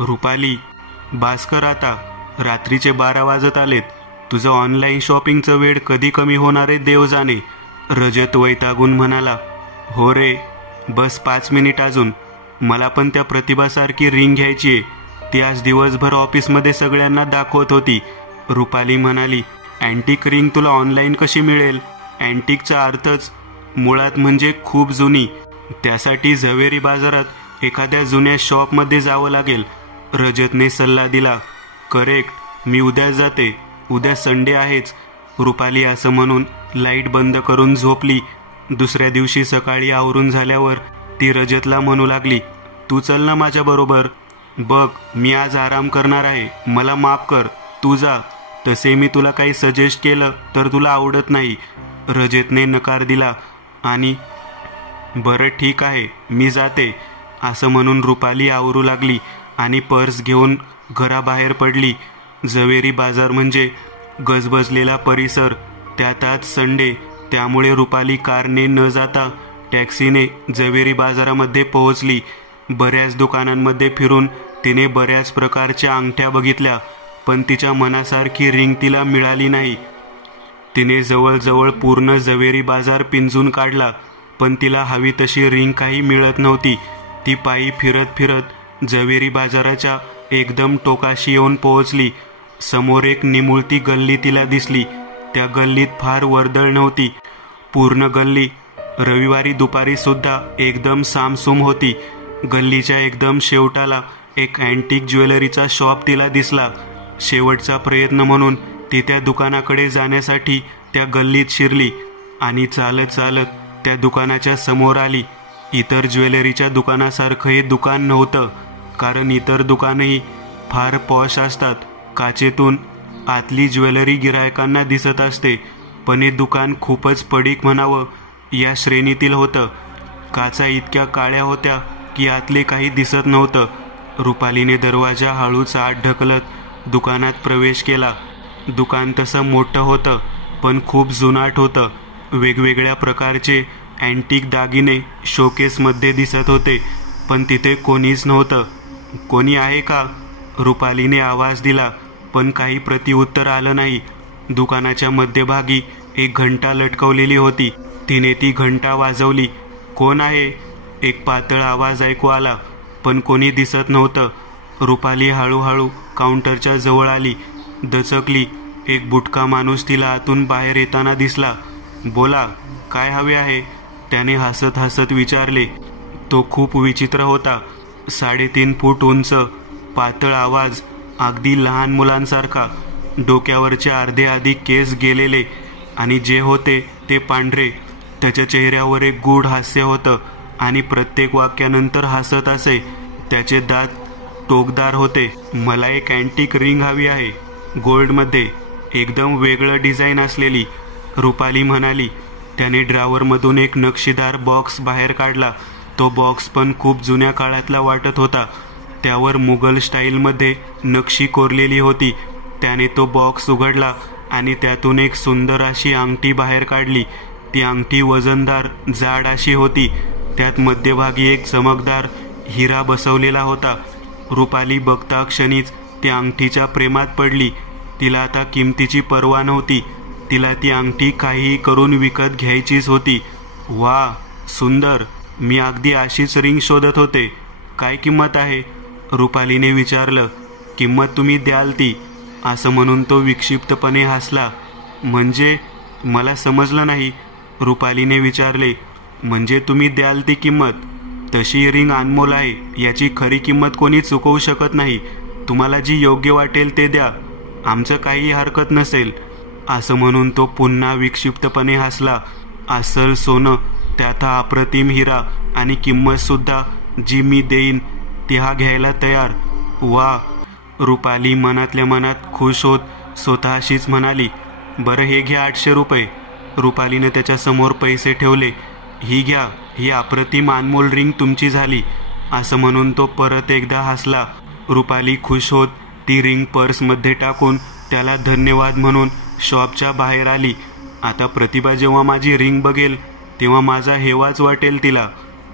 रुपाली, भास्कर, आता रात्रीचे 12 वाजत आलेत. तुझं ऑनलाईन शॉपिंगचं वेळ कधी कमी होणार आहे देव जाणे. रजत वैतागून म्हणाला. हो रे, बस 5 मिनिट अजून. मला पण त्या प्रतिभासारखी रिंग घ्यायची आहे. ती आज दिवसभर ऑफिसमध्ये सगळ्यांना दाखवत होती. रुपाली म्हणाली. अँटिक रिंग तुला ऑनलाईन कशी मिळेल? अँटिकचा अर्थच मुळात म्हणजे खूप जुनी. त्यासाठी झवेरी बाजारात एखाद्या जुन्या शॉपमध्ये जावं लागेल. रजतने सल्ला दिला. करेक्ट, मी उद्या जाते. उद्या संडे आहेच. रुपाली असं म्हणून लाईट बंद करून झोपली. दुसऱ्या दिवशी सकाळी आवरून झाल्यावर ती रजतला म्हणू लागली. तू चल ना माझ्याबरोबर. बघ, मी आज आराम करणार आहे. मला माफ कर, तू जा. तसे मी तुला काही सजेस्ट केलं तर तुला आवडत नाही. रजतने नकार दिला आणि बरं ठीक आहे, मी जाते असं म्हणून रुपाली आवरू लागली आणि पर्स घेऊन घराबाहेर पडली. झवेरी बाजार म्हणजे गजबजलेला परिसर, त्यात आज संडे. त्यामुळे रुपाली कारने न जाता टॅक्सीने झवेरी बाजारामध्ये पोहोचली. बऱ्याच दुकानांमध्ये फिरून तिने बऱ्याच प्रकारच्या अंगठ्या बघितल्या, पण तिच्या मनासारखी रिंग तिला मिळाली नाही. तिने जवळजवळ पूर्ण झवेरी बाजार पिंजून काढला, पण तिला हवी तशी रिंग काही मिळत नव्हती. ती पायी फिरत फिरत झवेरी बाजाराच्या एकदम टोकाशी येऊन पोहोचली. समोर एक निमुळती गल्ली तिला दिसली. त्या गल्लीत फार वर्दळ नव्हती. पूर्ण गल्ली रविवारी दुपारी सुद्धा एकदम सामसूम होती. गल्लीच्या एकदम शेवटाला एक अँटिक ज्वेलरीचा शॉप तिला दिसला. शेवटचा प्रयत्न म्हणून ती त्या दुकानाकडे जाण्यासाठी त्या गल्लीत शिरली आणि चालत चालत त्या दुकानाच्या समोर आली. इतर ज्वेलरीच्या दुकानासारखं हे दुकान नव्हतं, कारण इतर दुकानंही फार पॉश असतात. काचेतून आतली ज्वेलरी गिरायकांना दिसत असते, पण हे दुकान खूपच पडीक म्हणावं या श्रेणीतील होतं. काचा इतक्या काळ्या होत्या की आतले काही दिसत नव्हतं. रुपालीने दरवाजा हळूच आत ढकलत दुकानात प्रवेश केला. दुकान तसं मोठं होतं, पण खूप जुनाट होतं. वेगवेगळ्या प्रकारचे अँटिक दागिने शोकेसमध्ये दिसत होते, पण तिथे कोणीच नव्हतं. कोणी आहे का? रुपालीने आवाज दिला, पण काही प्रतिउत्तर आलं नाही. दुकानाच्या मध्यभागी एक घंटा लटकवलेली होती. तिने ती घंटा वाजवली. कोण आहे? एक पातळ आवाज ऐकू आला, पण कोणी दिसत नव्हतं. रुपाली हळूहळू काउंटरच्या जवळ आली. दचकली. एक बुटका माणूस तिला आतून बाहेर येताना दिसला. बोला, काय हवे आहे? त्याने हसत हसत विचारले. तो खूप विचित्र होता. 3.5 फूट उंच, पातळ आवाज, अगदी लहान मुलांसारखा. डोक्यावरचे अर्धे अधिक केस गेलेले आणि जे होते ते पांढरे. त्याच्या चेहऱ्यावर एक गूढ हास्य होतं आणि प्रत्येक वाक्यानंतर हसत असे. त्याचे दात टोकदार होते. मला एक अँटिक रिंग हवी आहे, गोल्डमध्ये, एकदम वेगळं डिझाईन असलेली, रुपाली म्हणाली. त्याने ड्रॉवरमधून एक नक्षीदार बॉक्स बाहेर काढला. तो बॉक्स पण खूप जुन्या काळातला वाटत होता. त्यावर मुघल स्टाईलमध्ये नक्षी कोरलेली होती. त्याने तो बॉक्स उघडला आणि त्यातून एक सुंदर अशी अंगठी बाहेर काढली. ती अंगठी वजनदार, जाड अशी होती. त्यात मध्यभागी एक चमकदार हिरा बसवलेला होता. रुपाली बघता क्षणीच त्या अंगठीच्या प्रेमात पडली. तिला आता किमतीची पर्वा नव्हती. तिला ती अंगठी काहीही करून विकत घ्यायचीच होती. वा, सुंदर. मी अगदी अशीच रिंग शोधत होते. काय किंमत आहे? रुपालीने विचारलं. किंमत तुम्ही द्याल ती, असं म्हणून तो विक्षिप्तपणे हसला. म्हणजे? मला समजलं नाही. रुपालीने विचारले. म्हणजे तुम्ही द्याल ती किंमत? तशी रिंग अनमोल आहे. याची खरी किंमत कोणी चुकवू शकत नाही. तुम्हाला जी योग्य वाटेल ते द्या, आमचं काही हरकत नसेल, असं म्हणून तो पुन्हा विक्षिप्तपणे हसला. अस्सल सोनं, त्यात हा अप्रतिम हिरा आणि किंमतसुद्धा जी मी देईन ती हा घ्यायला तयार. वा. रुपाली मनातल्या मनात खुश होत स्वतःशीच म्हणाली. बरं, हे घ्या 800 रुपये. रुपालीने त्याच्यासमोर पैसे ठेवले. ही घ्या, ही अप्रतिम अनमोल रिंग तुमची झाली, असं म्हणून तो परत एकदा हसला. रुपाली खुश होत ती रिंग पर्समध्ये टाकून त्याला धन्यवाद म्हणून शॉपच्या बाहेर आली. आता प्रतिभा जेव्हा माझी रिंग बघेल तेव्हा माझा हेवाच वाटेल तिला.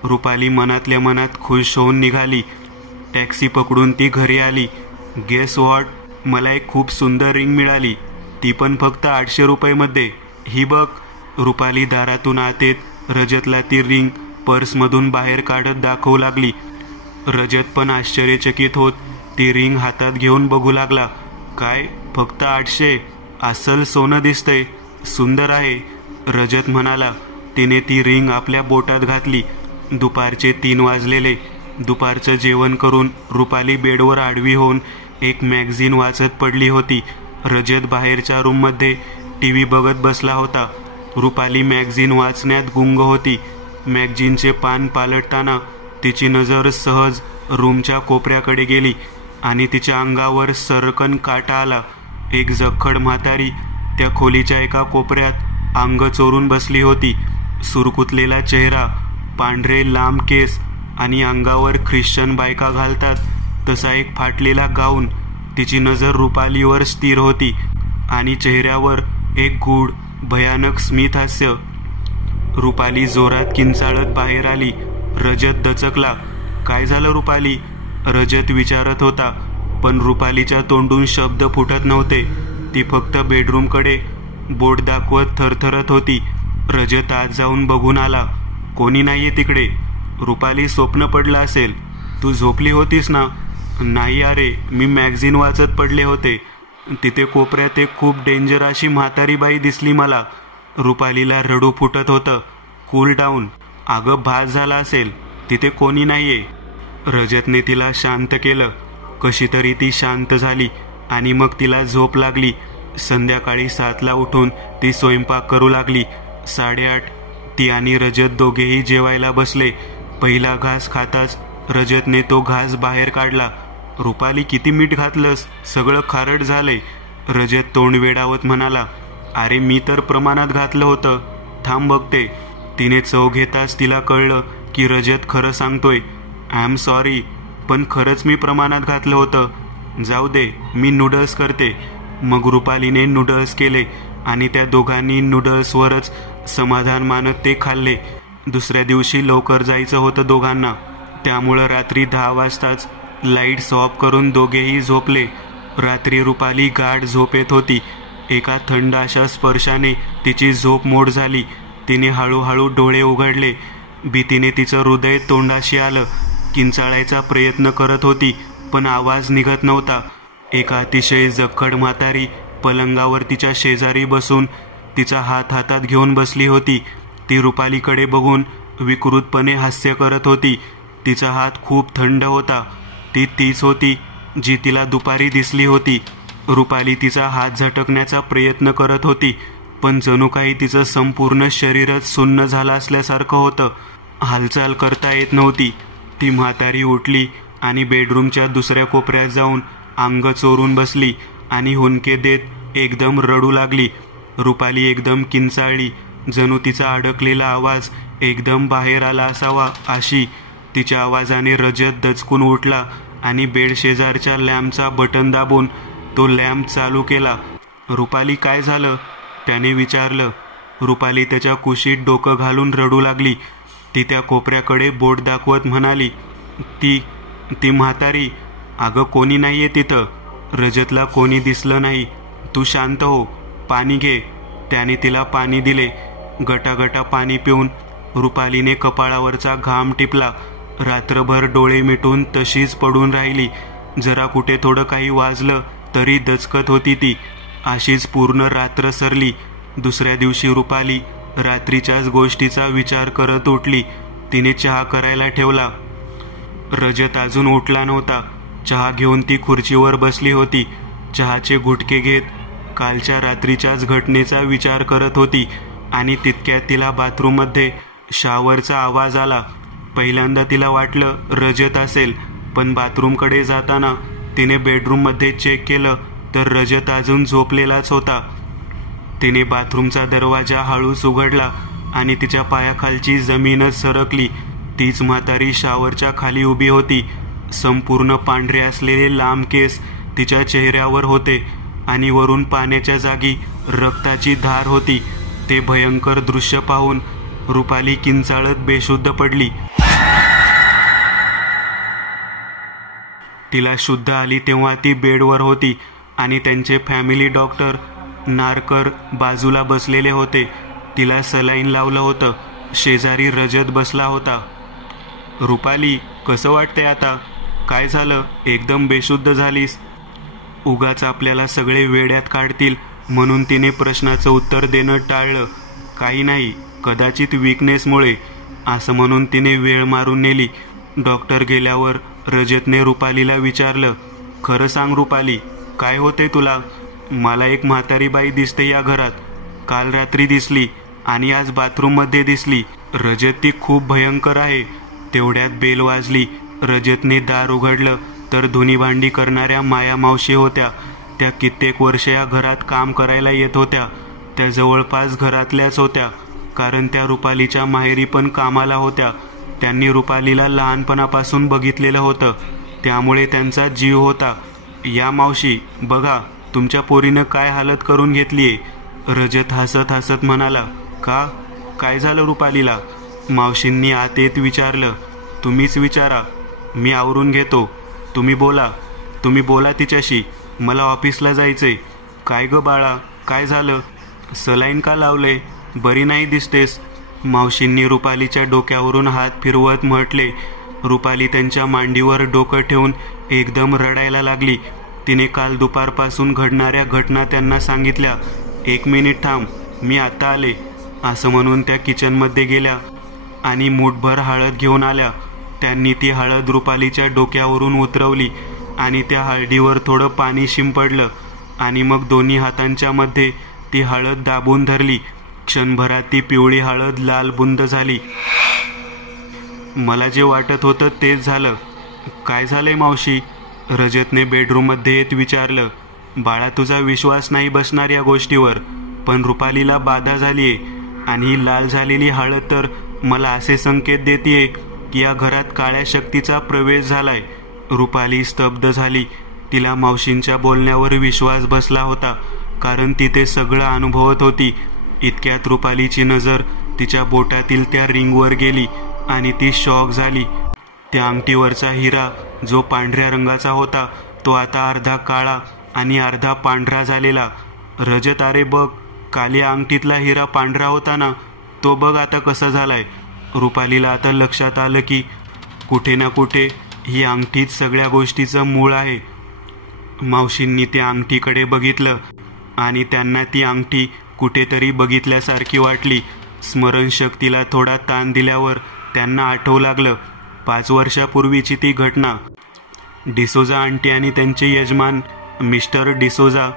रुपाली मनातल्या मनात खुश होऊन निघाली. टॅक्सी पकडून ती घरी आली. गेस व्हॉट, मला एक खूप सुंदर रिंग मिळाली, ती पण फक्त 800 रुपयेमध्ये. ही बघ. रुपाली दारातून आत येत रजतला ती रिंग पर्समधून बाहेर काढत दाखवू लागली. रजत पण आश्चर्यचकित होत ती रिंग हातात घेऊन बघू लागला. काय, फक्त 800? अस्सल सोनं दिसतंय, सुंदर आहे, रजत म्हणाला. तिने ती रिंग आपल्या बोटात घातली. दुपारचे 3 वाजलेले. दुपारचं जेवण करून रुपाली बेडवर आडवी होऊन एक मॅगझिन वाचत पडली होती. रजत बाहेरच्या रूममध्ये TV बघत बसला होता. रुपाली मॅगझिन वाचण्यात गुंग होती. मॅगझिनचे पान पालटताना तिची नजर सहज रूमच्या कोपऱ्याकडे गेली आणि तिच्या अंगावर सरकन काटा आला. एक जखड म्हातारी त्या खोलीच्या एका कोपऱ्यात अंग चोरून बसली होती. सुरकुतलेला चेहरा, पांढरे लांब केस आणि अंगावर ख्रिश्चन बायका घालतात तसा एक फाटलेला गाऊन. तिची नजर रुपालीवर स्थिर होती आणि चेहऱ्यावर एक गूढ भयानक स्मित हास्य. रुपाली जोरात किंचाळत बाहेर आली. रजत दचकला. काय झालं रुपाली? रजत विचारत होता, पण रुपालीच्या तोंडून शब्द फुटत नव्हते. ती फक्त बेडरूमकडे बोट दाखवत थरथरत होती. रजत आत जाऊन बघून आला. कोणी नाहीये तिकडे. रुपाली, स्वप्न पडलं असेल. तू झोपली होतीस ना? नाही अरे, मी मॅगझिन वाचत पडले होते. तिथे कोपऱ्यात एक खूप डेंजर अशी म्हातारी बाई दिसली मला. रुपालीला रडू फुटत होतं. Cool down. अगं, भास झाला असेल, तिथे कोणी नाहीये. रजतने तिला शांत केलं. कशी तरी ती शांत झाली आणि मग तिला झोप लागली. संध्याकाळी 7ला उठून ती स्वयंपाक करू लागली. 8:30 ती आणि रजत दोघेही जेवायला बसले. पहिला घास खाताच रजतने तो घास बाहेर काढला. रुपाली, किती मीठ घातलंस? सगळं खारट झालंय. रजत तोंड वेडावत म्हणाला. अरे, मी तर प्रमाणात घातलं होतं. थांब बघते. तिने चव घेताच तिला कळलं की रजत खरं सांगतोय. आय एम सॉरी, पण खरंच मी प्रमाणात घातलं होतं. जाऊ दे, मी नूडल्स करते. मग रुपालीने नूडल्स केले आणि त्या दोघांनी नूडल्सवरच समाधान मानत ते खाल्ले. दुसऱ्या दिवशी लवकर जायचं होतं दोघांना, त्यामुळं रात्री 10 वाजताच लाईट्स ऑफ करून दोघेही झोपले. रात्री रुपाली गाढ झोपेत होती. एका थंड अशा स्पर्शाने तिची झोप मोड झाली. तिने हळूहळू डोळे उघडले. भीतीने तिचं हृदय तोंडाशी आलं. किंचाळायचा प्रयत्न करत होती, पण आवाज निघत नव्हता. एक अतिशय जखड म्हातारी पलंगावर तिच्या शेजारी बसून तिचा हात हातात घेऊन बसली होती. ती रुपालीकडे बघून विकृतपणे हास्य करत होती. तिचा हात खूप थंड होता. ती तीच होती जी तिला दुपारी दिसली होती. रुपाली तिचा हात झटकण्याचा प्रयत्न करत होती, पण जणू काही तिचं संपूर्ण शरीरच सुन्न झालं असल्यासारखं होतं. हालचाल करता येत नव्हती. ती म्हातारी उठली आणि बेडरूमच्या दुसऱ्या कोपऱ्यात जाऊन अंग चोरून बसली आणि हुंदके देत एकदम रडू लागली. रुपाली एकदम किंचाळली. जणू तिचा अडकलेला आवाज एकदम बाहेर आला असावा अशी. तिच्या आवाजाने रजत दचकून उठला आणि बेड शेजारच्या लॅम्पचा बटन दाबून तो लॅम्प चालू केला. रुपाली, काय झालं? त्याने विचारलं. रुपाली त्याच्या कुशीत डोकं घालून रडू लागली. ती त्या कोपऱ्याकडे बोट दाखवत म्हणाली, ती म्हातारी. अगं, कोणी नाहीये तिथं. रजतला कोणी दिसलं नाही. तू शांत हो, पाणी घे. त्याने तिला पाणी दिले. गटागटा पाणी पिऊन रुपालीने कपाळावरचा घाम टिपला. रात्रभर डोळे मिटून तशीच पडून राहिली. जरा कुठे थोडं काही वाजलं तरी दचकत होती ती. अशीच पूर्ण रात्र सरली. दुसऱ्या दिवशी रुपाली रात्रीच्याच गोष्टीचा विचार करत उठली. तिने चहा करायला ठेवला. रजत अजून उठला नव्हता. चहा घेऊन ती खुर्चीवर बसली होती. चहाचे घुटके घेत कालच्या रात्रीच्याच घटनेचा विचार करत होती आणि तितक्यात तिला बाथरूममध्ये शॉवरचा आवाज आला. पहिल्यांदा तिला वाटलं रजत असेल, पण बाथरूमकडे जाताना तिने बेडरूममध्ये चेक केलं तर रजत अजून झोपलेलाच होता. तिने बाथरूमचा दरवाजा हळूच उघडला आणि तिच्या पायाखालची जमीनच सरकली. तीच म्हातारी शॉवरच्या खाली उभी होती. संपूर्ण पांढरे असलेले लांब केस तिच्या चेहऱ्यावर होते आणि वरून पाण्याच्या जागी रक्ताची धार होती. ते भयंकर दृश्य पाहून रुपाली किंचाळत बेशुद्ध पडली. तिला शुद्ध आली तेव्हा ती बेडवर होती आणि त्यांचे फॅमिली डॉक्टर नारकर बाजूला बसलेले होते. तिला सलाईन लावलं होतं. शेजारी रजत बसला होता. रुपाली, कसं वाटतंय आता? काय झालं? एकदम बेशुद्ध झालीस? उगाच आपल्याला सगळे वेड्यात काढतील म्हणून तिने प्रश्नाचं उत्तर देणं टाळलं. काही नाही, कदाचित वीकनेसमुळे, असं म्हणून तिने वेळ मारून नेली. डॉक्टर गेल्यावर रजतने रुपालीला विचारलं, खरं सांग रुपाली, काय होते तुला? मला एक म्हातारी बाई दिसते या घरात. काल रात्री दिसली आणि आज बाथरूममध्ये दिसली. रजत, ती खूप भयंकर आहे. तेवढ्यात बेल वाजली. रजतने दार उघडलं तर धुनी भांडी करणाऱ्या माया मावशी होत्या. त्या कित्येक वर्ष या घरात काम करायला येत होत्या. त्या जवळपास घरातल्याच होत्या, कारण त्या रुपालीच्या माहेरी पण कामाला होत्या. त्यांनी रुपालीला लहानपणापासून बघितलेलं होतं, त्यामुळे त्यांचा जीव होता. या मावशी, बघा तुमच्या पोरीनं काय हालत करून घेतलीये. रजत हसत हसत म्हणाला. का? काय झालं रुपालीला? मावशींनी आत येत विचारलं. तुम्हीच विचारा, मी आवरून घेतो. तुम्ही बोला तिच्याशी. मला ऑफिसला जायचंय. काय ग बाळा, काय झालं? सलाईन का लावले? बरी नाही दिसतेस. मावशींनी रुपालीच्या डोक्यावरून हात फिरवत म्हटले. रुपाली त्यांच्या मांडीवर डोकं ठेवून एकदम रडायला लागली. तिने काल दुपारपासून घडणाऱ्या घटना त्यांना सांगितल्या. 1 मिनिट थांब, मी आता आले, असं म्हणून त्या किचनमध्ये गेल्या आणि मूठभर हळद घेऊन आल्या. त्यांनी ती हळद रुपालीच्या डोक्यावरून उतरवली आणि त्या हळदीवर थोडं पाणी शिंपडलं आणि मग दोन्ही हातांच्या मध्ये ती हळद दाबून धरली. क्षणभरात ती पिवळी हळद लाल बुंद झाली. मला जे वाटत होतं तेच झालं. काय झालंय मावशी? रजतने बेडरूममध्ये येत विचारलं. बाळा, तुझा विश्वास नाही बसणार या गोष्टीवर, पण रुपालीला बाधा झालीये आणि ही लाल झालेली हळद तर मला असे संकेत देतेय की या घरात काळ्या शक्तीचा प्रवेश झालाय. रुपाली स्तब्ध झाली. तिला मावशींच्या बोलण्यावर विश्वास बसला होता, कारण ती ते सगळं अनुभवत होती. इतक्यात रुपालीची नजर तिच्या बोटातील त्या रिंगवर गेली आणि ती शॉक झाली. त्या अंगठीवरचा हिरा जो पांढऱ्या रंगाचा होता तो आता अर्धा काळा आणि अर्धा पांढरा झालेला. रजत, अरे बघ, काली अंगठीतला हिरा पांढरा होता ना, तो बघ आता कसा झालाय. रुपालीला आता लक्षात आलं की कुठे ना कुठे ही अंगठीत सगळ्या गोष्टीचं मूळ आहे. मावशींनी त्या अंगठीकडे बघितलं आणि त्यांना ती अंगठी कुठेतरी बघितल्यासारखी वाटली. स्मरणशक्तीला थोडा ताण दिल्यावर त्यांना आठवू लागलं 5 वर्षापूर्वीची ती घटना. डिसोजा आंटी आणि त्यांचे यजमान मिस्टर डिसोजा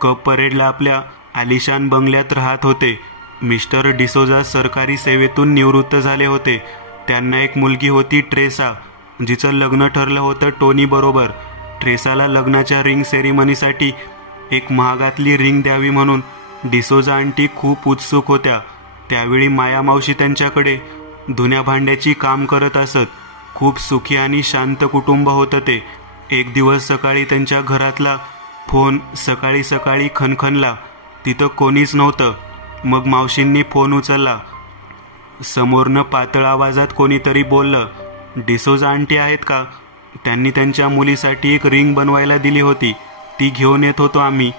कप परेडला आपल्या आलिशान बंगल्यात राहत होते. मिस्टर डिसोजा सरकारी सेवेतून निवृत्त झाले होते. त्यांना एक मुलगी होती, ट्रेसा, जिचं लग्न ठरलं होतं टोनी बरोबर. ट्रेसाला लग्नाच्या रिंग सेरेमनीसाठी एक महागातली रिंग द्यावी म्हणून डिसोजा आंटी खूप उत्सुक होत्या. त्यावेळी माया मावशी त्यांच्याकडे धुण्या भांड्याची काम करत असत. खूप सुखी आणि शांत कुटुंब होतं ते. एक दिवस सकाळी त्यांच्या घरातला फोन सकाळी खणखणला. तिथं कोणीच नव्हतं. मग मावशींनी फोन उचलला. समोरनं पातळ आवाजात कोणीतरी बोललं, डिसोजा आंटी आहेत का? त्यांनी त्यांच्या मुलीसाठी एक रिंग बनवायला दिली होती, ती घेऊन येत होतो आम्ही.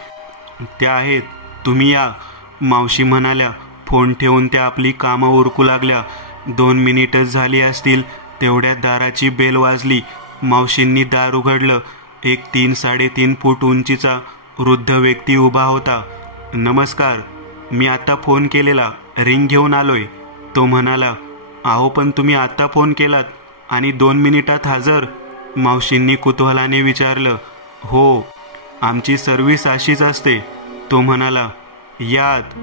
त्या आहेत, तुम्ही या, मावशी म्हणाल्या. फोन ठेवून त्या आपली कामं उरकू लागल्या. 2 मिनिटच झाली असतील तेवढ्यात दाराची बेल वाजली. मावशींनी दार उघडलं. एक 3-3.5 फूट उंचीचा वृद्ध व्यक्ती उभा होता. नमस्कार, मी आता फोन केलेला, रिंग घेऊन आलोय, तो म्हणाला. अहो, पण तुम्ही आता फोन केलात आणि 2 मिनिटात हजर? मावशींनी कुतूहलाने विचारलं. हो, आमची सर्व्हिस अशीच असते, तो म्हणाला. यात.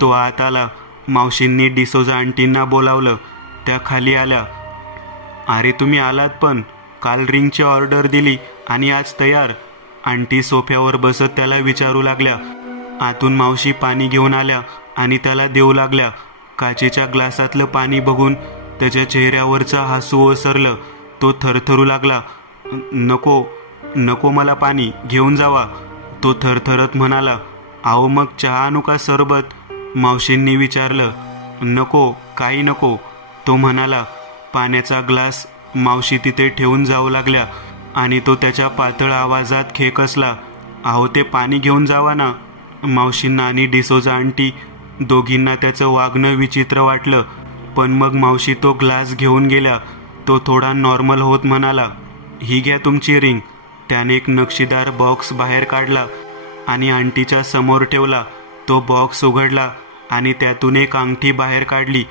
तो आत आला. मावशींनी डिसोजा आंटींना बोलावलं. त्या खाली आल्या. अरे, तुम्ही आलात पण? काल रिंगची ऑर्डर दिली आणि आज तयार? आंटी सोफ्यावर बसत त्याला विचारू लागल्या. आतून मावशी पाणी घेऊन आल्या आणि त्याला देऊ लागल्या. काचेच्या ग्लासातलं पाणी बघून त्याच्या चेहऱ्यावरचं हसू ओसरलं. तो थरथरू लागला. नको नको, मला पाणी घेऊन जावा, तो थरथरत म्हणाला. अहो, मग चहा आणू का सरबत? मावशींनी विचारलं. नको, काही नको, तो म्हणाला. पाण्याचा ग्लास मावशी तिथे ठेवून जाऊ लागल्या. आणि तो त्याच्या पातळ आवाजात खेकसला, अहो ते पाणी घेऊन जावा ना. मावशींना आणि डिसोजा आंटी दोघींना त्याचं वागणं विचित्र वाटलं, पण मग मावशी तो ग्लास घेऊन गेल्या. तो थोडा नॉर्मल होत म्हणाला, ही घ्या तुमची रिंग. त्याने एक नक्षीदार बॉक्स बाहेर काढला आणि आंटीच्या समोर ठेवला. तो बॉक्स उघडला आणि त्यातून एक अंगठी बाहेर काढली,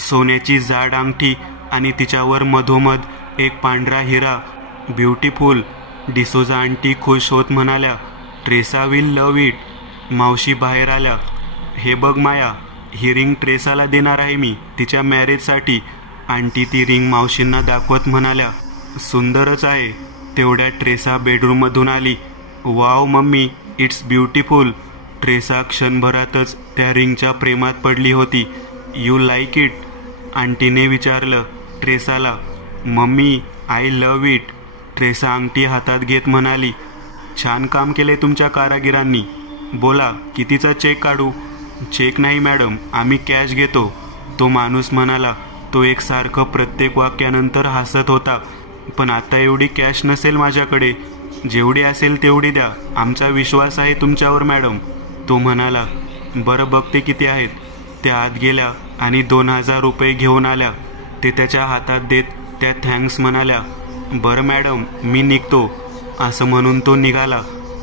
सोन्याची जाड अंगठी, आणि तिच्यावर मधोमध एक पांढरा हिरा. ब्युटिफुल. डिसोजा आंटी खुश होत म्हणाल्या, ट्रेसा विल लव इट. मावशी बाहेर आल्या. हे बघ माया, ही रिंग ट्रेसाला देणार आहे मी तिच्या मॅरेजसाठी. आंटी ती रिंग मावशींना दाखवत म्हणाल्या, सुंदरच आहे. तेवढ्या ट्रेसा बेडरूममधून आली. Wow mummy, it's beautiful. Tresa क्षणभरातच त्या रिंगच्या प्रेमात पडली होती. You like it? आंटीने विचारलं ट्रेसाला. Mummy, I love it. Tresa अंगठी हातात घेत म्हणाली, छान काम केले तुमच्या कारागिरांनी. बोला, कितीचा चेक काढू? चेक नाही मॅडम, आम्ही कॅश घेतो, तो माणूस म्हणाला. तो एकसारखं प्रत्येक वाक्यानंतर हसत होता. पण आता एवढी कॅश नसेल माझ्याकडे. जेवढी असेल तेवढी द्या, आमचा विश्वास आहे तुमच्यावर मॅडम, तो म्हणाला. बरं, बघते किती आहेत. त्या आत गेल्या आणि 2000 रुपये घेऊन आल्या. ते त्याच्या हातात देत त्या थँक्स म्हणाल्या. बरं मॅडम, मी निघतो, असं म्हणून तो निघाला.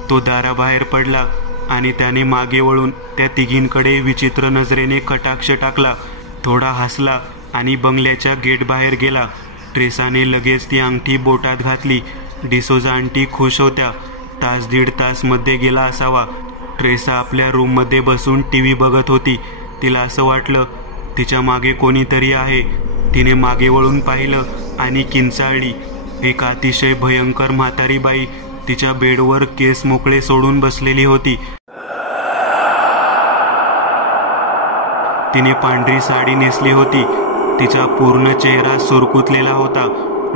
तो दाराबाहेर पडला आणि त्याने मागे वळून त्या तिघींकडे विचित्र नजरेने कटाक्ष टाकला. थोडा हसला आणि बंगल्याच्या गेट बाहेर गेला. ट्रेसाने लगेच ती अंगठी बोटात घातली. डिसोजा आंटी खुश होत्या. तास दीड तास मध्ये गेला असावा. ट्रेसा आपल्या रूममध्ये बसून टीव्ही बघत होती. तिला असं वाटलं तिच्या मागे कोणीतरी आहे. तिने मागे वळून पाहिलं आणि किंचाळली. एक अतिशय भयंकर म्हातारी बाई तिच्या बेडवर केस मोकळे सोडून बसलेली होती. तिने पांढरी साडी नेसली होती. तिचा पूर्ण चेहरा सुरकुतलेला होता,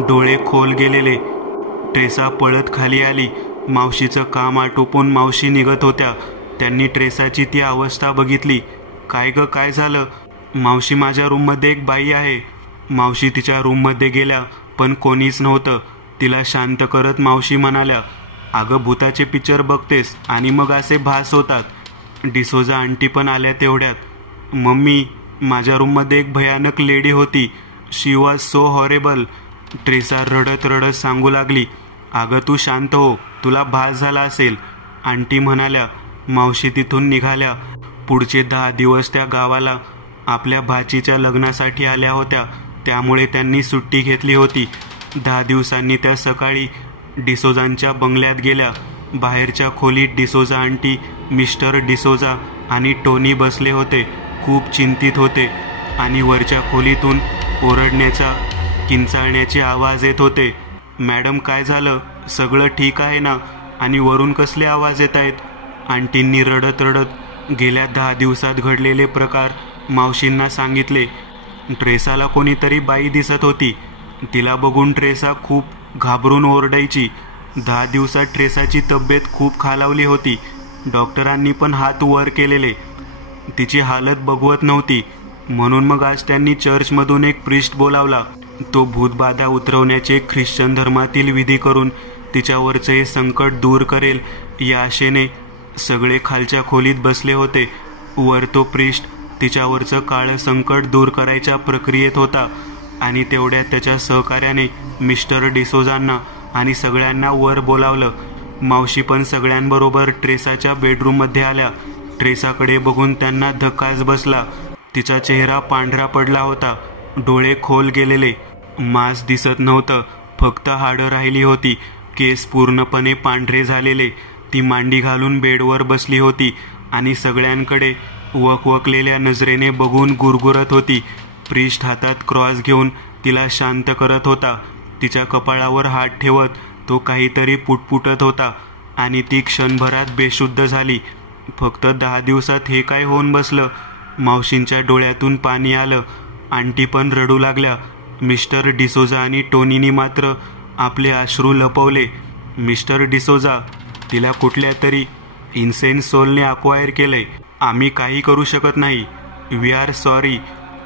डोळे खोल गेलेले. ट्रेसा पळत खाली आली. मावशीचं काम आटोपून मावशी निघत होत्या. त्यांनी ट्रेसाची ती अवस्था बघितली. काय ग, काय झालं? मावशी, माझ्या रूममध्ये एक बाई आहे. मावशी तिच्या रूममध्ये गेल्या, पण कोणीच नव्हतं. तिला शांत करत मावशी म्हणाल्या, अगं भूताचे पिक्चर बघतेस आणि मग असे भास होतात. डिसोजा आंटी पण आल्या तेवढ्यात. मम्मी, माझ्या रूममध्ये एक भयानक लेडी होती. शी वॉज सो हॉरेबल. ट्रेसा रडत रडत सांगू लागली. अगं तू शांत हो, तुला भास झाला असेल, आंटी म्हणाल्या. मावशी तिथून निघाल्या. पुढचे 10 दिवस त्या गावाला आपल्या भाचीच्या लग्नासाठी आल्या होत्या, त्यामुळे त्यांनी सुट्टी घेतली होती. 10 दिवसांनी त्या सकाळी डिसोजांच्या बंगल्यात गेल्या. बाहेरच्या खोलीत डिसोजा आंटी, मिस्टर डिसोजा आणि टोनी बसले होते. खूप चिंतित होते आणि वरच्या खोलीतून ओरडण्याचा, किंचाळण्याचे आवाज येत होते. मॅडम, काय झालं? सगळं ठीक आहे ना? आणि वरून कसले आवाज येत आहेत? आंटींनी रडत रडत गेल्या 10 दिवसात घडलेले प्रकार मावशींना सांगितले. ट्रेसाला कोणीतरी बाई दिसत होती. तिला बघून ट्रेसा खूप घाबरून ओरडायची. 10 दिवसात ट्रेसाची तब्येत खूप खालावली होती. डॉक्टरांनी पण हात वर केलेले. तिची हालत बघवत नव्हती. म्हणून मग आज त्यांनी चर्चमधून एक प्रिस्ट बोलावला. तो भूतबाधा उतरवण्याचे ख्रिश्चन धर्मातील विधी करून तिच्यावरचे हे संकट दूर करेल या आशेने सगळे खालच्या खोलीत बसले होते. वर तो प्रिस्ट तिच्यावरचं काळं संकट दूर करायच्या प्रक्रियेत होता आणि तेवढ्यात त्याच्या सहकार्याने मिस्टर डिसोजांना आणि सगळ्यांना वर बोलावलं. मावशी पण सगळ्यांबरोबर ट्रेसाच्या बेडरूममध्ये आल्या. ट्रेसाकडे बघून त्यांना धक्काच बसला. तिचा चेहरा पांढरा पडला होता, डोळे खोल गेलेले. मांस दिसत नव्हतं, फक्त हाडं राहिली होती. केस पूर्णपणे पांढरे झालेले. ती मांडी घालून बेडवर बसली होती आणि सगळ्यांकडे वकवकलेल्या नजरेने बघून गुरगुरत होती. प्रिस्ट हातात क्रॉस घेऊन तिला शांत करत होता. तिच्या कपाळावर हात ठेवत तो काहीतरी पुटपुटत होता आणि ती क्षणभरात बेशुद्ध झाली. फक्त 10 दिवसात हे काय होऊन बसलं? मावशींच्या डोळ्यातून पाणी आलं. आंटी पण रडू लागल्या. मिस्टर डिसोजा आणि टोनीनी मात्र आपले अश्रू लपवले. मिस्टर डिसोजा, तिला कुठल्या तरी इन्सेन सोलने अक्वायर केलंय. आम्ही काही करू शकत नाही. वी आर सॉरी,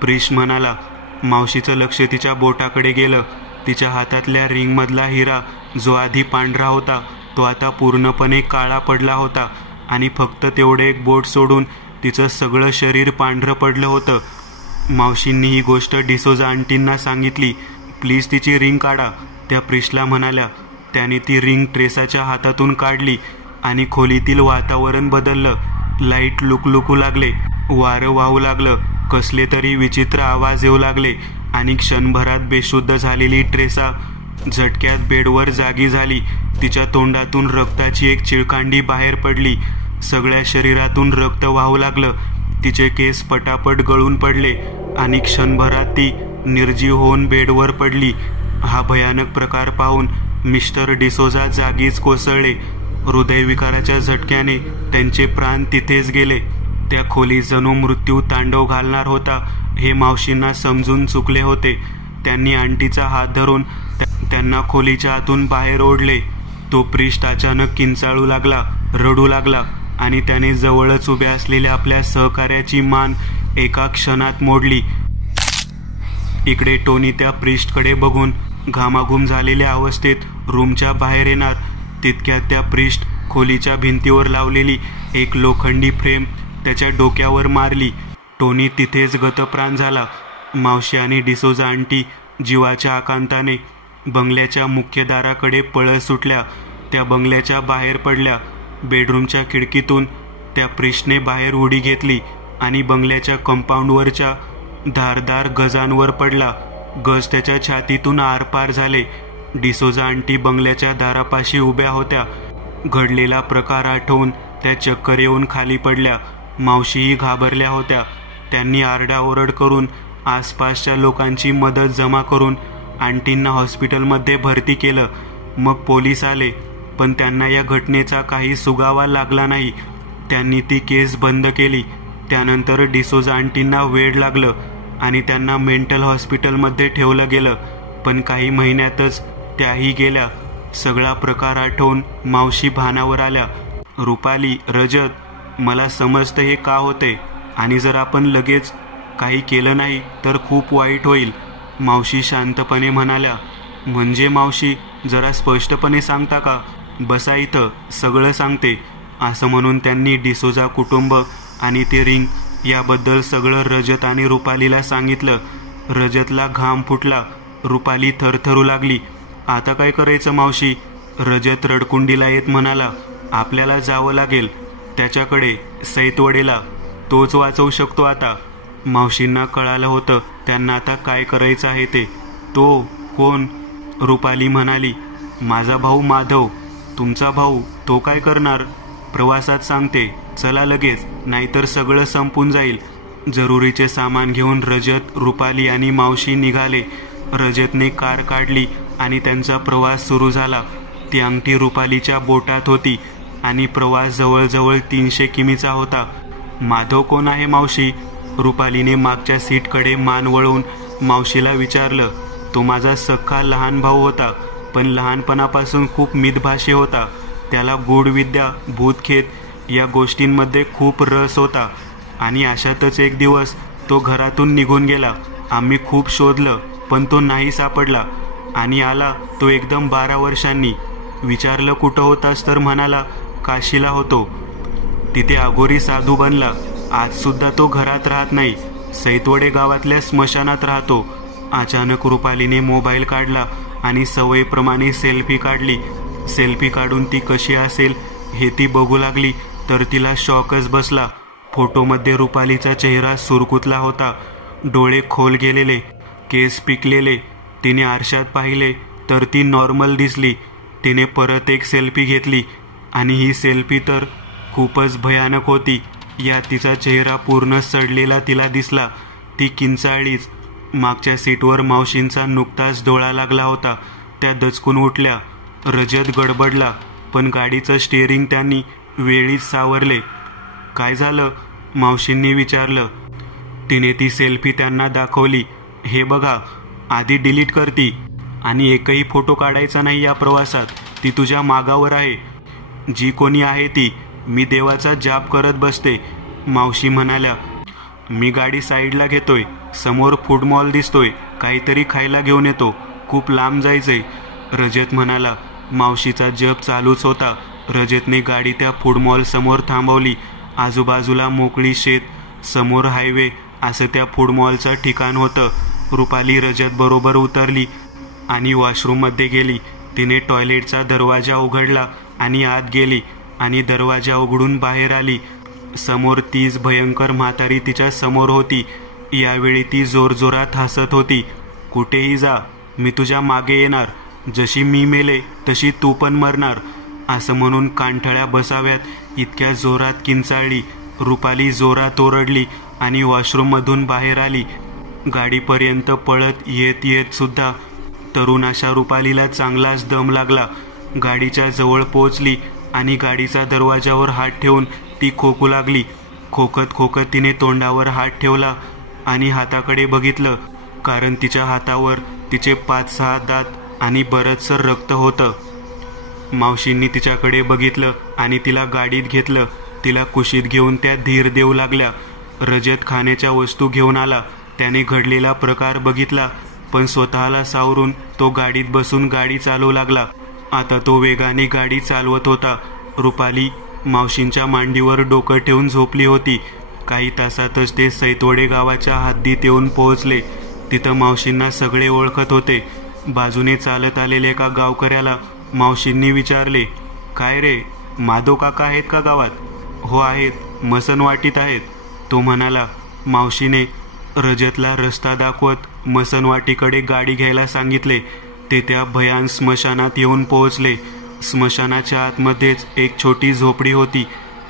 प्रिस्ट म्हणाला. मावशीचं लक्ष तिच्या बोटाकडे गेलं. तिच्या हातातल्या रिंगमधला हिरा जो आधी पांढरा होता तो आता पूर्णपणे काळा पडला होता आणि फक्त तेवढे एक बोट सोडून तिचं सगळं शरीर पांढरं पडलं होतं. मावशींनी ही गोष्ट डिसोजा आंटींना सांगितली. प्लीज तिची रिंग काढा, त्या प्रिस्टला म्हणाल्या. त्याने ती रिंग ट्रेसाच्या हातातून काढली आणि खोलीतील वातावरण बदललं. लाईट लुकलुकू लागले, वारं वाहू लागलं, कसले तरी विचित्र आवाज येऊ लागले आणि क्षणभरात बेशुद्ध झालेली ट्रेसा झटक्यात बेडवर जागी झाली. तिच्या तोंडातून रक्ताची एक चिळकांडी बाहेर पडली. सगळ्या शरीरातून रक्त वाहू लागलं. तिचे केस पटापट गळून पडले आणि क्षणभरात ती निर्जीव होऊन बेडवर पडली. हा भयानक प्रकार पाहून मिस्टर डिसोजा जागीच कोसळले. हृदयविकाराच्या झटक्याने त्यांचे प्राण तिथेच गेले. त्या खोलीत जणू मृत्यू तांडव घालणार होता हे मावशींना समजून चुकले होते. त्यांनी आंटीचा हात धरून त्यांना खोलीच्या आतून बाहेर ओढले. तो प्रिस्ट अचानक किंचाळू लागला, रडू लागला आणि त्याने जवळच उभ्या असलेल्या आपल्या सहकार्याची मान एका क्षणात मोडली. इकडे टोनी त्या प्रिस्टकडे बघून घामाघूम झालेल्या अवस्थेत रूमच्या बाहेर येणार तितक्यात त्या प्रिस्ट खोलीच्या भिंतीवर लावलेली एक लोखंडी फ्रेम त्याच्या डोक्यावर मारली. टोनी तिथेच गतप्राण झाला. मावशी आणि डिसोजा आंटी जीवाच्या आकांताने बंगल्याच्या मुख्य दाराकडे पळत सुटल्या. त्या बंगल्याच्या बाहेर पडल्या. बेडरूमच्या खिडकीतून त्या प्रिस्टने बाहेर उडी घेतली आणि बंगल्याच्या कंपाऊंडवरच्या धारदार गजांवर पडला. गज त्याच्या छातीतून आरपार झाले. डिसोजा आंटी बंगल्याच्या दारापाशी उभ्या होत्या. घडलेला प्रकार आठवून त्या चक्कर येऊन खाली पडल्या. मावशीही घाबरल्या होत्या. त्यांनी आरडाओरड करून आसपासच्या लोकांची मदत जमा करून आंटींना हॉस्पिटलमध्ये भरती केलं. मग पोलीस आले, पण त्यांना या घटनेचा काही सुगावा लागला नाही. त्यांनी ती केस बंद केली. त्यानंतर डिसोजा आंटींना वेड लागलं आणि त्यांना मेंटल हॉस्पिटलमध्ये ठेवलं गेलं. पण काही महिन्यातच त्याही गेल्या. सगळा प्रकार आठवून मावशी भानावर आल्या. रुपाली, रजत, मला समजतं हे का होते आणि जर आपण लगेच काही केलं नाही तर खूप वाईट होईल, मावशी शांतपणे म्हणाल्या. म्हणजे मावशी, जरा स्पष्टपणे सांगता का? बसा इथं, सगळं सांगते, असं म्हणून त्यांनी डिसोजा कुटुंब आणि ते रिंग याबद्दल सगळं रजत आणि रुपालीला सांगितलं. रजतला घाम फुटला. रुपाली थरथरू लागली. आता काय करायचं मावशी? रजत रडकुंडीला येत म्हणाला. आपल्याला जावं लागेल त्याच्याकडे, सैतवडेला. तोच वाचवू शकतो आता. मावशींना कळालं होतं त्यांना आता काय करायचं आहे ते. तो कोण? रुपाली म्हणाली. माझा भाऊ माधव. तुमचा भाऊ? तो काय करणार? प्रवासात सांगते, चला लगेच, नाहीतर सगळं संपून जाईल. जरुरीचे सामान घेऊन रजत, रुपाली आणि मावशी निघाले. रजतने कार काढली आणि त्यांचा प्रवास सुरू झाला. ती अंगठी रुपालीच्या बोटात होती आणि प्रवास जवळजवळ 300 किमीचा होता. माधव कोण आहे मावशी? रुपालीने मागच्या सीटकडे मान वळवून मावशीला विचारलं. तो माझा सख्खा लहान भाऊ होता, पण लहानपणापासून खूप मितभाषी होता. त्याला गूढविद्या, भूतखेत या गोष्टींमध्ये खूप रस होता आणि अशातच एक दिवस तो घरातून निघून गेला. आम्ही खूप शोधलं, पण तो नाही सापडला आणि आला तो एकदम 12 वर्षांनी. विचारलं कुठं होतास तर म्हणाला काशीला होतो. तिथे अघोरी साधू बनला. आजसुद्धा तो घरात राहत नाही, सैतवडे गावातल्या स्मशानात राहतो. अचानक रुपालीने मोबाईल काढला आणि सवयीप्रमाणे सेल्फी काढली. सेल्फी काढून ती कशी असेल हे ती बघू लागली तर तिला शॉकच बसला. फोटोमध्ये रुपालीचा चेहरा सुरकुतला होता, डोळे खोल गेलेले, केस पिकलेले. तिने आरशात पाहिले तर ती नॉर्मल दिसली. तिने परत एक सेल्फी घेतली आणि ही सेल्फी तर खूपच भयानक होती. यात तिचा चेहरा पूर्ण सडलेला तिला दिसला. ती किंचाळलीच. मागच्या सीटवर मावशींचा नुकताच डोळा लागला होता. त्या दचकून उठल्या. रजत गडबडला, पण गाडीचं स्टिअरिंग त्यांनी वेळीच सावरले. काय झालं? मावशींनी विचारलं. तिने ती सेल्फी त्यांना दाखवली. हे बघा, आधी डिलीट करती आणि एकही फोटो काढायचा नाही या प्रवासात. ती तुझ्या मागावर आहे. जी कोणी आहे ती. मी देवाचा जाप करत बसते, मावशी म्हणाल्या. मी गाडी साईडला घेतोय. समोर फूड मॉल दिसतोय, काहीतरी खायला घेऊन येतो. खूप लांब जायचंय. रजत म्हणाला. मावशीचा जप चालूच होता. रजतने गाडी त्या फूड मॉल समोर थांबवली. आजूबाजूला मोकळी शेत, समोर हायवे असं त्या फूड मॉलचं ठिकाण होतं. रुपाली रजत बरोबर उतरली आणि वॉशरूममध्ये गेली. तिने टॉयलेटचा दरवाजा उघडला आणि आत गेली आणि दरवाजा उघडून बाहेर आली. समोर तीच भयंकर म्हातारी तिच्या समोर होती. यावेळी ती जोरजोरात हसत होती. कुठेही जा, मी तुझ्या मागे येणार. जशी मी मेले तशी तू पण मरणार, असं म्हणून कानठळ्या बसाव्यात इतक्या जोरात किंचाळली. रुपाली जोरात ओरडली आणि वॉशरूममधून बाहेर आली. गाडीपर्यंत पळत येत येत सुद्धा तरुण अशा रुपालीला चांगलाच दम लागला. गाडीच्या जवळ पोहोचली आणि गाडीचा दरवाजावर हात ठेवून ती खोकू लागली. खोकत खोकत तिने तोंडावर हात ठेवला आणि हाताकडे बघितलं, कारण तिच्या हातावर तिचे 5-6 दात आणि बरंचसं रक्त होतं. मावशींनी तिच्याकडे बघितलं आणि तिला गाडीत घेतलं. तिला कुशीत घेऊन त्या धीर देऊ लागल्या. रजत खाण्याच्या वस्तू घेऊन आला. त्याने घडलेला प्रकार बघितला, पण स्वतःला सावरून तो गाडीत बसून गाडी चालवू लागला. आता तो वेगाने गाडी चालवत होता. रुपाली मावशींच्या मांडीवर डोकं ठेवून झोपली होती. काही तासातच ते सैतवडे गावाच्या हद्दीत येऊन पोहोचले. तिथं मावशींना सगळे ओळखत होते. बाजूने चालत आलेल्या एका गावकऱ्याला मावशींनी विचारले, काय रे, माधव काका आहेत का गावात? हो आहेत, मसनवाटीत आहेत, तो म्हणाला. मावशीने रजतला रस्ता दाखवत मसनवाटीकडे गाडी घ्यायला सांगितले. ते त्या भयान स्मशानात येऊन पोहोचले. स्मशानाच्या आतमध्येच एक छोटी झोपडी होती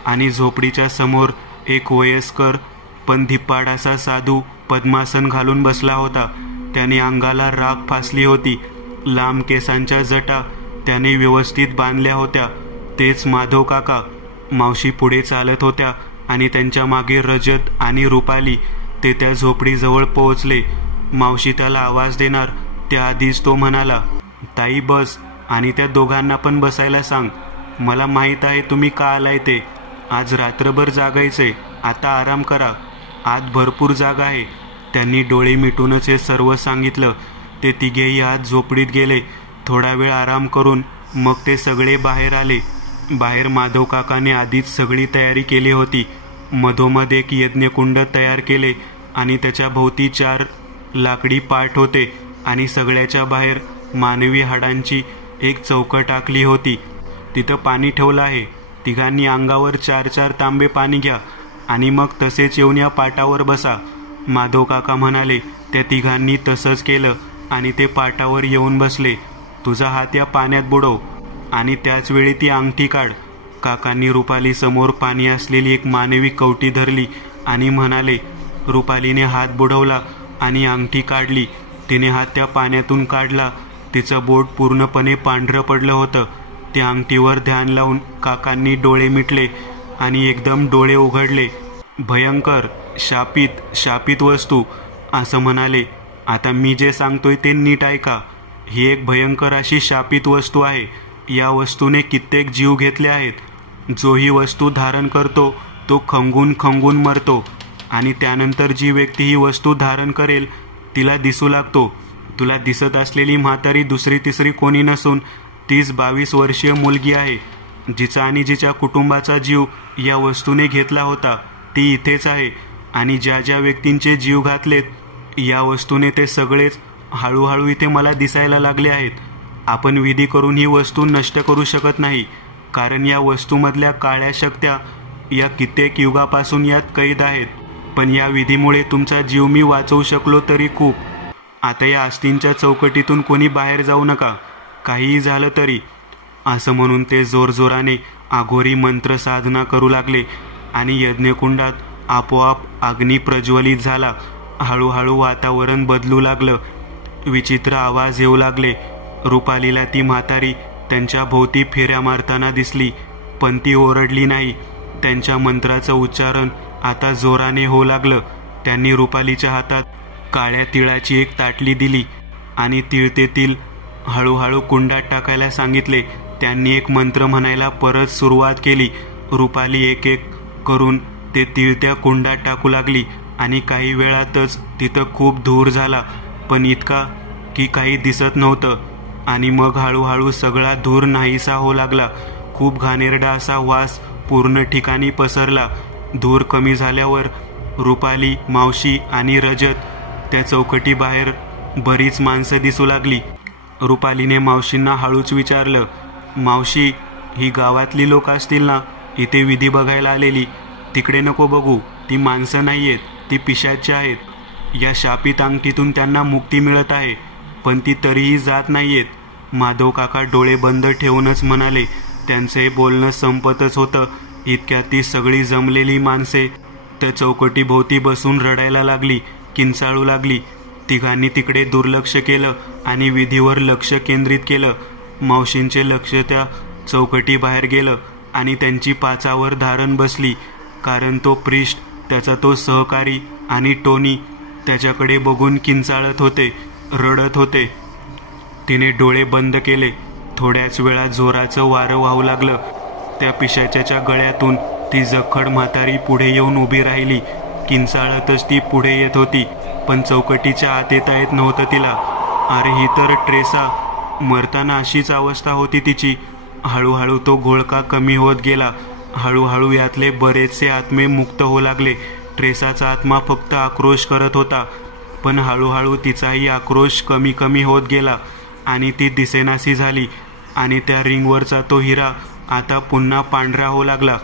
आणि झोपडीच्या समोर एक वयस्कर पण धिप्पाड असा साधू पद्मासन घालून बसला होता. त्याने अंगाला राख फासली होती. लांब केसांच्या जटा त्याने व्यवस्थित बांधल्या होत्या. तेच माधव काका. मावशी पुढे चालत होत्या आणि त्यांच्या मागे रजत आणि रुपाली. ते त्या झोपडीजवळ पोहोचले. मावशी त्याला आवाज देणार त्याआधीच तो म्हणाला, ताई बस, आणि त्या दोघांना पण बसायला सांग. मला माहीत आहे तुम्ही का आलाय ते. आज रात्रभर जागायचे, आता आराम करा, आत भरपूर जागा आहे. त्यांनी डोळे मिटूनच हे सर्व सांगितलं. ते तिघेही आत झोपडीत गेले. थोडा वेळ आराम करून मग ते सगळे बाहेर आले. बाहेर माधव काकाने आधीच सगळी तयारी केली होती. मधोमध एक यज्ञकुंड तयार केले आणि त्याच्या भोवती 4 लाकडी पाट होते आणि सगळ्याच्या बाहेर मानवी हाडांची एक चौकट टाकली होती. तिथं पाणी ठेवलं आहे. तिघांनी अंगावर 4-4 तांबे पाणी घ्या आणि मग तसेच येऊन या पाटावर बसा, माधव काका म्हणाले. त्या तिघांनी तसंच केलं आणि ते पाटावर येऊन बसले. तुझा हात या पाण्यात बुडव आणि त्याच वेळी ती अंगठी काढ. काकांनी रुपाली समोर पाणी असलेली एक मानवी कवटी धरली आणि म्हणाले. रुपालीने हात बुडवला आणि अंगठी काढली. तिने हात त्या पाण्यातून काढला. तिचं बोट पूर्णपणे पांढरं पडलं होतं. त्या अंगठीवर ध्यान लावून काकांनी डोळे मिटले आणि एकदम डोळे उघडले. भयंकर, शापित वस्तू, असं म्हणाले. आता मी जे सांगतोय ते नीट ऐका. ही एक भयंकर अशी शापित वस्तू आहे. या वस्तूने कित्येक जीव घेतले आहेत. जो ही वस्तू धारण करतो तो खंगून मरतो आणि त्यानंतर जी व्यक्ती ही वस्तू धारण करेल तिला दिसू लागतो. तुला दिसत असलेली म्हातारी दुसरी तिसरी कोणी नसून 30-22 वर्षीय मुलगी आहे. जिचा आणि जिच्या कुटुंबाचा जीव या वस्तूने घेतला होता ती इथेच आहे. आणि ज्या ज्या व्यक्तींचे जीव घातलेत या वस्तूने ते सगळेच हळूहळू इथे मला दिसायला लागले आहेत. आपण विधी करून ही वस्तू नष्ट करू शकत नाही, कारण या वस्तूमधल्या काळ्या शक्त्या या कित्येक युगापासून यात कैद आहेत. पण या विधीमुळे तुमचा जीव मी वाचवू शकलो तरी खूप. आता या अस्थींच्या चौकटीतून कोणी बाहेर जाऊ नका, काहीही झालं तरी, असं म्हणून ते जोरजोराने आघोरी मंत्र साधना करू लागले आणि यज्ञकुंडात आपोआप अग्नी प्रज्वलित झाला. हळूहळू वातावरण बदलू लागलं. विचित्र आवाज येऊ लागले. रुपालीला ती म्हातारी त्यांच्या भोवती फेऱ्या मारताना दिसली, पण ती ओरडली नाही. त्यांच्या मंत्राचं उच्चारण आता जोराने होऊ लागलं. त्यांनी रुपालीच्या हातात काळ्या तिळाची एक ताटली दिली आणि तीळ ते तिळ हळूहळू कुंडात टाकायला सांगितले. त्यांनी एक मंत्र म्हणायला परत सुरुवात केली. रुपाली एक एक करून ते तीळ त्या कुंडात टाकू लागली आणि काही वेळातच तिथं खूप धूर झाला, पण इतका की काही दिसत नव्हतं आणि मग हळूहळू सगळा धूर नाहीसा होऊ लागला. खूप घाणेरडा असा वास पूर्ण ठिकाणी पसरला. धूर कमी झाल्यावर रुपाली, मावशी आणि रजत त्या चौकटी बाहेर बरीच माणसं दिसू लागली. रुपालीने मावशींना हळूच विचारलं, मावशी, ही गावातली लोक असतील ना इथे विधी बघायला आलेली? तिकडे नको बघू, ती माणसं नाहीयेत, ती पिशाच्च आहेत. या शापित अंगठीतून त्यांना मुक्ती मिळत आहे, पण ती तरीही जात नाहीयेत. माधव काका डोळे बंद ठेवूनच म्हणाले. त्यांचे बोलणं संपतच होतं इतक्यात ती सगळी जमलेली माणसे त्या चौकटीभोवती बसून रडायला लागली, किंचाळू लागली. तिघांनी तिकडे दुर्लक्ष केलं आणि विधीवर लक्ष केंद्रित केलं. मावशींचे लक्ष त्या चौकटी बाहेर गेलं आणि त्यांची पाचावर धारण बसली, कारण तो प्रिस्ट, त्याचा तो सहकारी आणि टोनी त्याच्याकडे बघून किंचाळत होते, रडत होते. तिने डोळे बंद केले. थोड्याच वेळात जोराचं वारं वाहू लागलं. त्या पिशाच्याच्या गळ्यातून ती जखड म्हातारी पुढे येऊन उभी राहिली. किंचाळतच ती पुढे येत होती, पण चौकटीच्या आत येता येत नव्हतं तिला. अरे, ही तर ट्रेसा! मरताना अशीच अवस्था होती तिची. हळूहळू तो घोळका कमी होत गेला. हळूहळू यातले बरेचसे आत्मे मुक्त होऊ लागले. ट्रेसाचा आत्मा फक्त आक्रोश करत होता, पण हळूहळू तिचाही आक्रोश कमी कमी होत गेला आणि ती दिसेनाशी झाली. आणि त्या रिंगवरचा तो हिरा आता पुन्हा पांढरा होऊ लागला.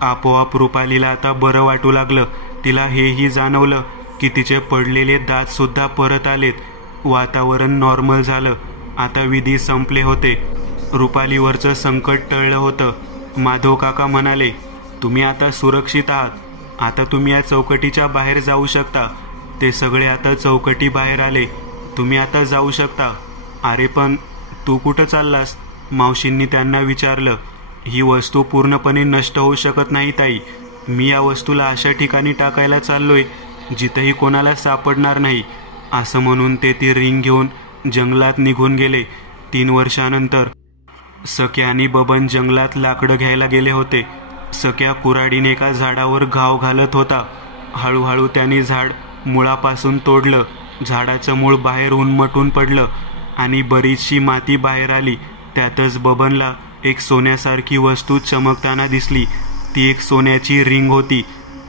आपोआप रुपालीला आता बरं वाटू लागलं. तिला हेही जाणवलं की तिचे पडलेले दात सुद्धा परत आलेत. वातावरण नॉर्मल झालं. आता विधी संपले होते. रुपालीवरचं संकट टळलं होतं. माधव काका म्हणाले, तुम्ही आता सुरक्षित आहात. आता तुम्ही या चौकटीच्या बाहेर जाऊ शकता. ते सगळे आता चौकटी बाहेर आले. तुम्ही आता जाऊ शकता. अरे, पण तू कुठं चाललास? मावशींनी त्यांना विचारलं. ही वस्तू पूर्णपणे नष्ट होऊ शकत नाही ताई. मी या वस्तूला अशा ठिकाणी टाकायला चाललोय जिथंही कोणाला सापडणार नाही, असं म्हणून ते ती रिंग घेऊन जंगलात निघून गेले. 3 वर्षानंतर सख्या आणि बबन जंगलात लाकडं घ्यायला गेले होते. सख्या कुऱ्हाडीने एका झाडावर घाव घालत होता. हळूहळू त्याने झाड मुळापासून तोडलं. झाडाचं मूळ बाहेर उन्मटून पडलं आणि बरीचशी माती बाहेर आली. त्यातच बबनला एक सोन्यासारखी वस्तू चमकताना दिसली. ती एक सोन्याची रिंग होती,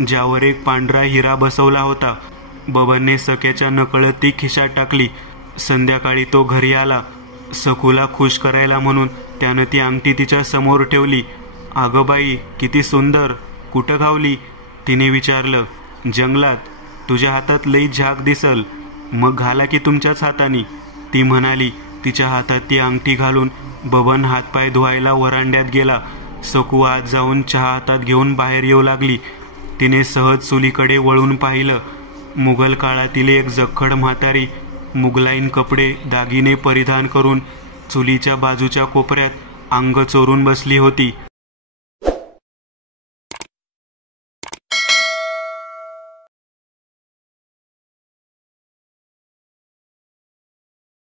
ज्यावर एक पांढरा हिरा बसवला होता. बबनने सख्याच्या नकळत ती खिशात टाकली. संध्याकाळी तो घरी आला. सखूला खुश करायला म्हणून त्यानं ती अंगठी तिच्या समोर ठेवली. अगं बाई, किती सुंदर! कुठं घावली? तिने विचारलं. जंगलात. तुझ्या हातात लई झाक दिसल. मग घाला की तुमच्याच हाताने, ती म्हणाली. तिच्या हातात ती अंगठी घालून बबन हातपाय धुवायला वरांड्यात गेला. सकू आत जाऊन चहा हातात घेऊन बाहेर येऊ लागली. तिने सहज चुलीकडे वळून पाहिलं. मुघल काळातील एक जखड म्हातारी मुघलाईन कपडे, दागिने परिधान करून चुलीच्या बाजूच्या कोपऱ्यात अंग चोरून बसली होती.